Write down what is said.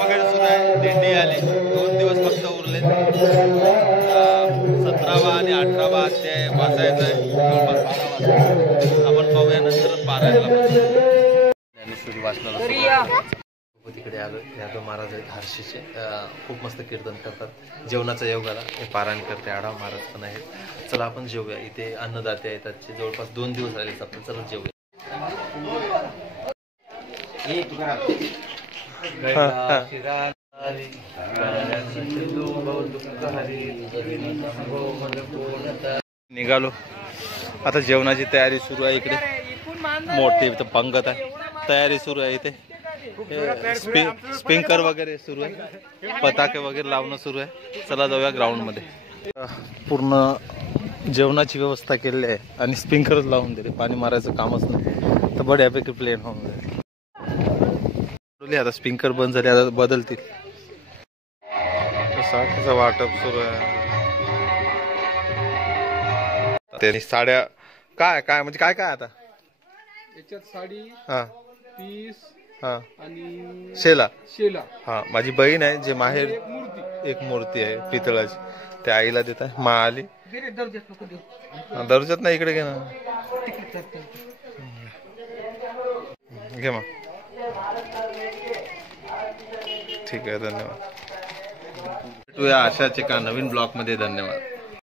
वगैरे सुरू आहे. दिंडी आली, 2 दिवस फक्त उरले. 17वा आणि 18वा अध्याय वाचायचा आहे. आपण पाहूया नंतर पारायणला ज्ञानेश्वरी वाचनाला तिकडे आलो. यादव महाराज आहेत हर्षीचे, खूप मस्त कीर्तन करतात. जेवणाचा योग आला, हे पारायण करते. आढाव महाराज पण आहेत. चला आपण जेवूया. इथे अन्नदाते आहेत आजचे, जवळपास 2 दिवस आले आपण. चला जेवूया. निघालो. आता जेवणाची तयारी सुरू आहे. इकडे मोठी पंगत आहे, तयारी सुरू आहे. इथे स्पिंकर वगैरे सुरू आहे, पताके वगैरे लावणं सुरू आहे. चला जाऊया ग्राउंड मध्ये. पूर्ण जेवणाची व्यवस्था केलेली आहे आणि स्पिंकरच लावून दिले. पाणी मारायचं कामच नाही, तर बऱ्यापैकी प्लेन होऊन जाईल. आता स्पिंकर बंद झाले, आता बदलतील. साखरेचं वाटप सुरू आहे. त्यांनी साड्या काय काय म्हणजे काय काय आता याच्यात साडी, हा पीस, हा आणि शेला. हा माझी बहीण आहे, जे माहेर एक मूर्ती आहे पितळाची, त्या आईला देत आहे. मा आली दर्जात नाही, इकडे घे ना. घे मग. ठीक आहे, धन्यवाद. भेटूया अशाच एका नवीन ब्लॉग मध्ये. धन्यवाद.